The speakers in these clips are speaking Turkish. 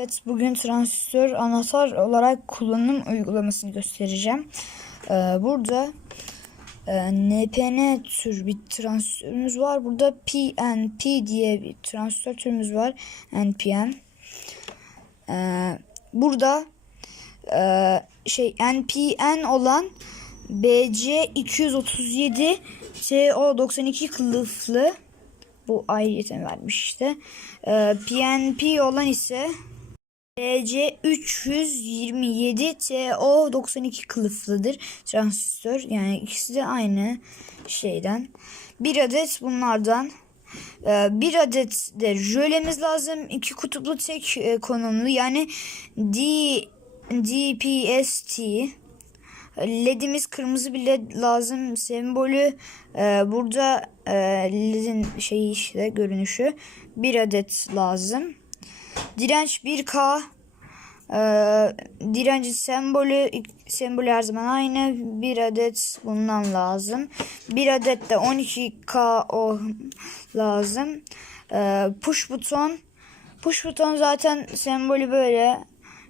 Evet, bugün transistör anahtar olarak kullanım uygulamasını göstereceğim. Ee, burada e, NPN tür bir transistörümüz var. Burada PNP diye bir transistör türümüz var. NPN. Ee, burada e, şey NPN olan BC237 TO92 kılıflı bu ayrıyeten vermiş işte. Ee, PNP olan ise BC 327 TO92 kılıflıdır transistör. Yani ikisi de aynı şeyden. Bir adet bunlardan. Ee, bir adet de jölemiz lazım. İki kutuplu tek e, konumlu yani D, DPST. LED'imiz kırmızı bir led lazım. Sembolü e, burada e, LED'in şeyi işte görünüşü. Bir adet lazım. Direnç 1K. E, direncin sembolü sembolü her zaman aynı. Bir adet bundan lazım. Bir adet de 12K o lazım. E, push buton. Push buton zaten sembolü böyle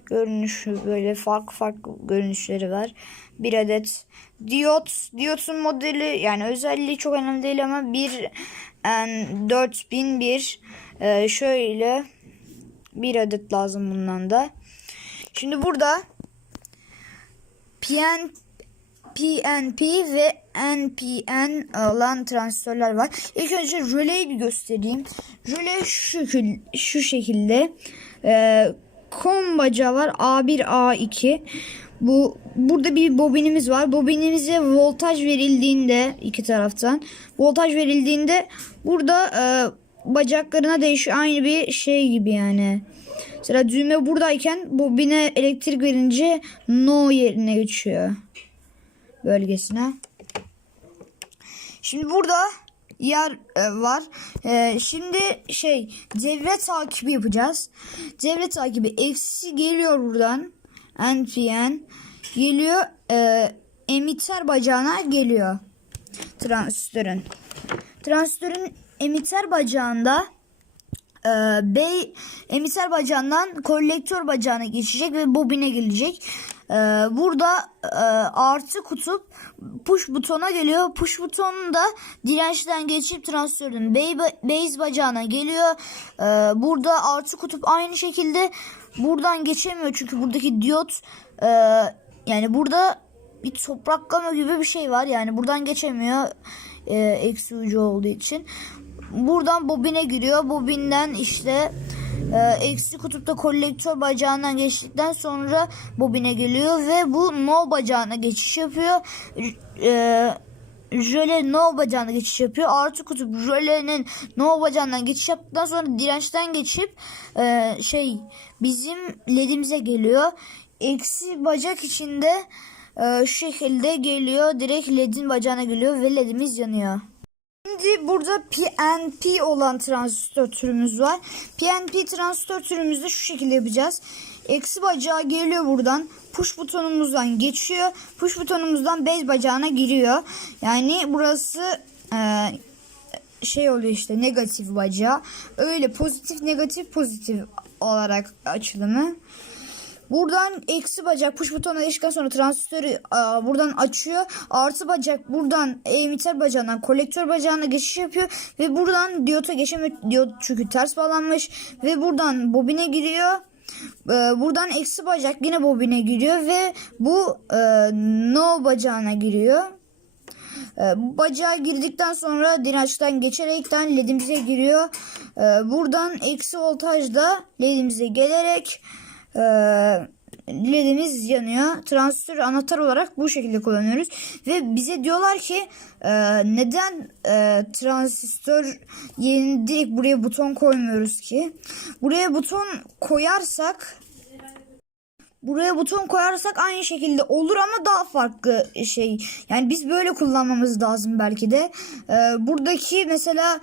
görünüşü böyle farklı farklı görünüşleri var. Bir adet diyot. Diyotun modeli yani özelliği çok önemli değil ama bir en 4001 ee, şöyle bir adet lazım bundan da. Şimdi burada PN PNP ve NPN olan transistörler var. İlk önce röleyi bir göstereyim. Röle şu, şu şekilde. Ee, kom var. A1, A2. Bu burada bir bobinimiz var. Bobinimize voltaj verildiğinde iki taraftan voltaj verildiğinde burada e, bacaklarına değişiyor. Aynı bir şey gibi yani. Mesela düğme buradayken bobine elektrik verince no yerine geçiyor. Bölgesine. Şimdi burada yer e, var. E, şimdi şey devre takibi yapacağız. Devre takibi eksi geliyor buradan. NPN geliyor. E, emitter bacağına geliyor. Transistörün. Transistörün emitter bacağında e, bey emitter bacağından kolektör bacağına geçecek ve bobine gelecek. E, burada e, artı kutup push butona geliyor. Push butonu da dirençten geçip transistörün bey, base bacağına geliyor. E, burada artı kutup aynı şekilde buradan geçemiyor çünkü buradaki diyot e, yani burada bir topraklama gibi bir şey var. Yani buradan geçemiyor e, eksi ucu olduğu için. Buradan bobine giriyor. Bobinden işte e, eksi kutupta kolektör bacağından geçtikten sonra bobine geliyor ve bu no bacağına geçiş yapıyor. E, jöle no bacağına geçiş yapıyor. Artı kutup jölenin no bacağından geçiş yaptıktan sonra dirençten geçip e, şey bizim ledimize geliyor. Eksi bacak içinde e, şu şekilde geliyor. Direkt ledin bacağına geliyor ve ledimiz yanıyor. Şimdi burada PNP olan transistör türümüz var. PNP transistör türümüzde şu şekilde yapacağız. Eksi bacağı geliyor buradan. Push butonumuzdan geçiyor. Push butonumuzdan base bacağına giriyor. Yani burası e, şey oluyor işte negatif bacağı. Öyle pozitif negatif pozitif olarak açılımı. Buradan eksi bacak push butonuna geçtikten sonra transistörü aa, buradan açıyor. Artı bacak buradan emitter bacağından kolektör bacağına geçiş yapıyor. Ve buradan diyota geçemiyor. Diyot çünkü ters bağlanmış. Ve buradan bobine giriyor. Ee, buradan eksi bacak yine bobine giriyor. Ve bu e, no bacağına giriyor. Bu bacağa girdikten sonra dirençten geçerekten ledimize giriyor. Ee, buradan eksi voltajda ledimize gelerek e, ledimiz yanıyor. Transistör anahtar olarak bu şekilde kullanıyoruz. Ve bize diyorlar ki e, neden e, transistör yerine direkt buraya buton koymuyoruz ki? Buraya buton koyarsak Buraya buton koyarsak aynı şekilde olur ama daha farklı şey. Yani biz böyle kullanmamız lazım belki de. Ee, buradaki mesela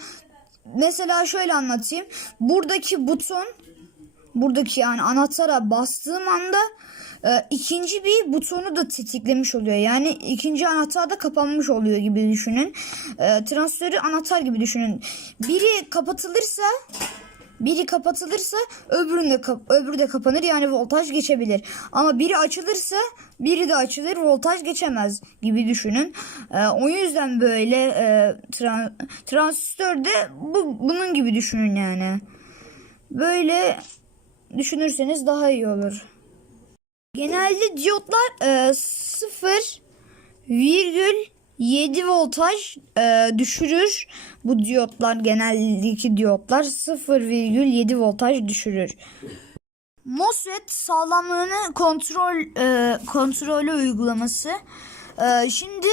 mesela şöyle anlatayım. Buradaki buton buradaki yani anahtara bastığım anda e, ikinci bir butonu da tetiklemiş oluyor. Yani ikinci anahtar da kapanmış oluyor gibi düşünün. E, transistörü anahtar gibi düşünün. Biri kapatılırsa biri kapatılırsa öbüründe kap- öbürü de kapanır yani voltaj geçebilir. Ama biri açılırsa biri de açılır voltaj geçemez gibi düşünün. Ee, o yüzden böyle e, tran- transistör de bu, bunun gibi düşünün yani. Böyle düşünürseniz daha iyi olur. Genelde diyotlar e, 0,7 voltaj e, düşürür. Bu diyotlar geneldeki diyotlar 0,7 voltaj düşürür. MOSFET sağlamlığını kontrol e, kontrolü uygulaması. E, şimdi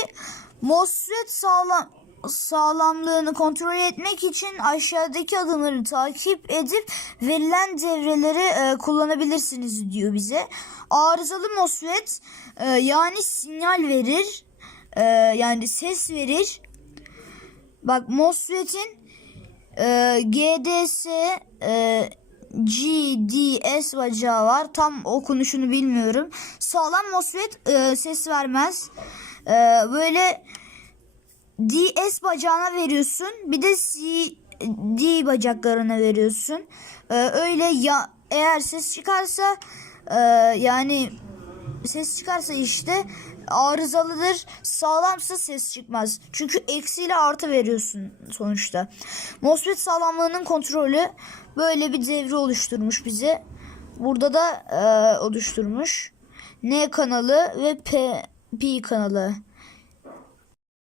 MOSFET sağlam sağlamlığını kontrol etmek için aşağıdaki adımları takip edip verilen devreleri e, kullanabilirsiniz diyor bize. Arızalı MOSFET e, yani sinyal verir. e, yani ses verir. Bak MOSFET'in e, GDS e, GDS bacağı var. Tam okunuşunu bilmiyorum. Sağlam MOSFET e, ses vermez. E, böyle DS bacağına veriyorsun. Bir de CD bacaklarına veriyorsun. E, öyle ya eğer ses çıkarsa e, yani ses çıkarsa işte arızalıdır. Sağlamsa ses çıkmaz. Çünkü eksi ile artı veriyorsun sonuçta. MOSFET sağlamlığının kontrolü böyle bir devre oluşturmuş bize. Burada da e, oluşturmuş. N kanalı ve P, P kanalı.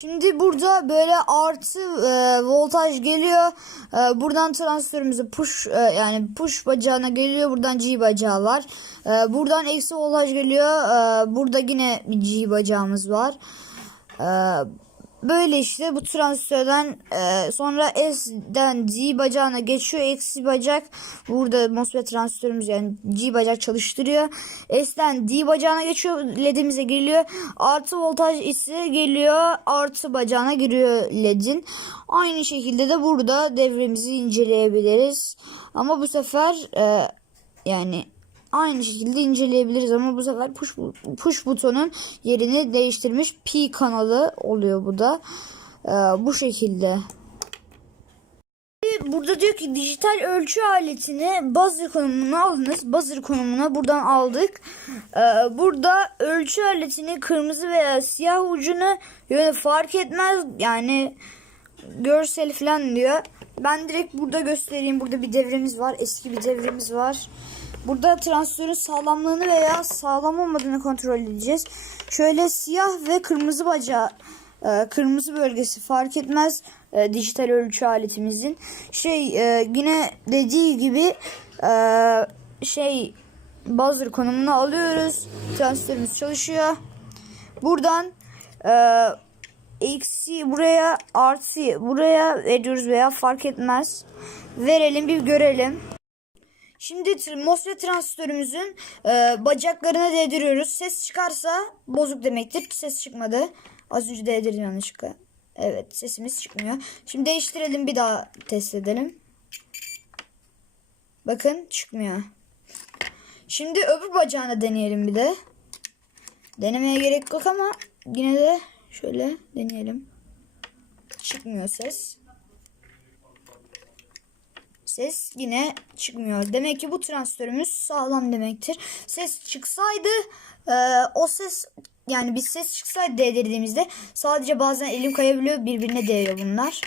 Şimdi burada böyle artı e, voltaj geliyor. E, buradan transistörümüze push e, yani push bacağına geliyor. Buradan G bacağı var. E, buradan eksi voltaj geliyor. E, burada yine G bacağımız var. E, böyle işte bu transistörden e, sonra S'den G bacağına geçiyor. Eksi bacak burada MOSFET transistörümüz yani G bacak çalıştırıyor. S'den D bacağına geçiyor. LED'imize geliyor. Artı voltaj ise geliyor. Artı bacağına giriyor LED'in. Aynı şekilde de burada devremizi inceleyebiliriz. Ama bu sefer e, yani aynı şekilde inceleyebiliriz ama bu sefer push, push butonun yerini değiştirmiş P kanalı oluyor bu da. Ee, bu şekilde. Burada diyor ki dijital ölçü aletini buzzer konumuna aldınız. Buzzer konumuna buradan aldık. Ee, burada ölçü aletini kırmızı veya siyah ucunu yani fark etmez. Yani görsel falan diyor. Ben direkt burada göstereyim. Burada bir devremiz var. Eski bir devremiz var. Burada transistörün sağlamlığını veya sağlam olmadığını kontrol edeceğiz. Şöyle siyah ve kırmızı bacağı e, kırmızı bölgesi fark etmez e, dijital ölçü aletimizin. Şey e, yine dediği gibi e, şey buzzer konumunu alıyoruz. Transistörümüz çalışıyor. Buradan e, eksi buraya artı buraya veriyoruz veya fark etmez. Verelim bir görelim. Şimdi MOSFET transistörümüzün e, bacaklarına değdiriyoruz. Ses çıkarsa bozuk demektir. Ses çıkmadı. Az önce değdirdim yanlışlıkla. Evet sesimiz çıkmıyor. Şimdi değiştirelim bir daha test edelim. Bakın çıkmıyor. Şimdi öbür bacağına deneyelim bir de. Denemeye gerek yok ama yine de şöyle deneyelim. Çıkmıyor ses. Ses yine çıkmıyor. Demek ki bu transistörümüz sağlam demektir. Ses çıksaydı e, o ses yani bir ses çıksaydı değdirdiğimizde sadece bazen elim kayabiliyor birbirine değiyor bunlar.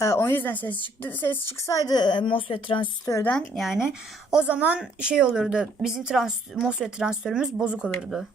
E, o yüzden ses çıktı. Ses çıksaydı e, MOSFET transistörden yani o zaman şey olurdu. Bizim trans MOSFET transistörümüz bozuk olurdu.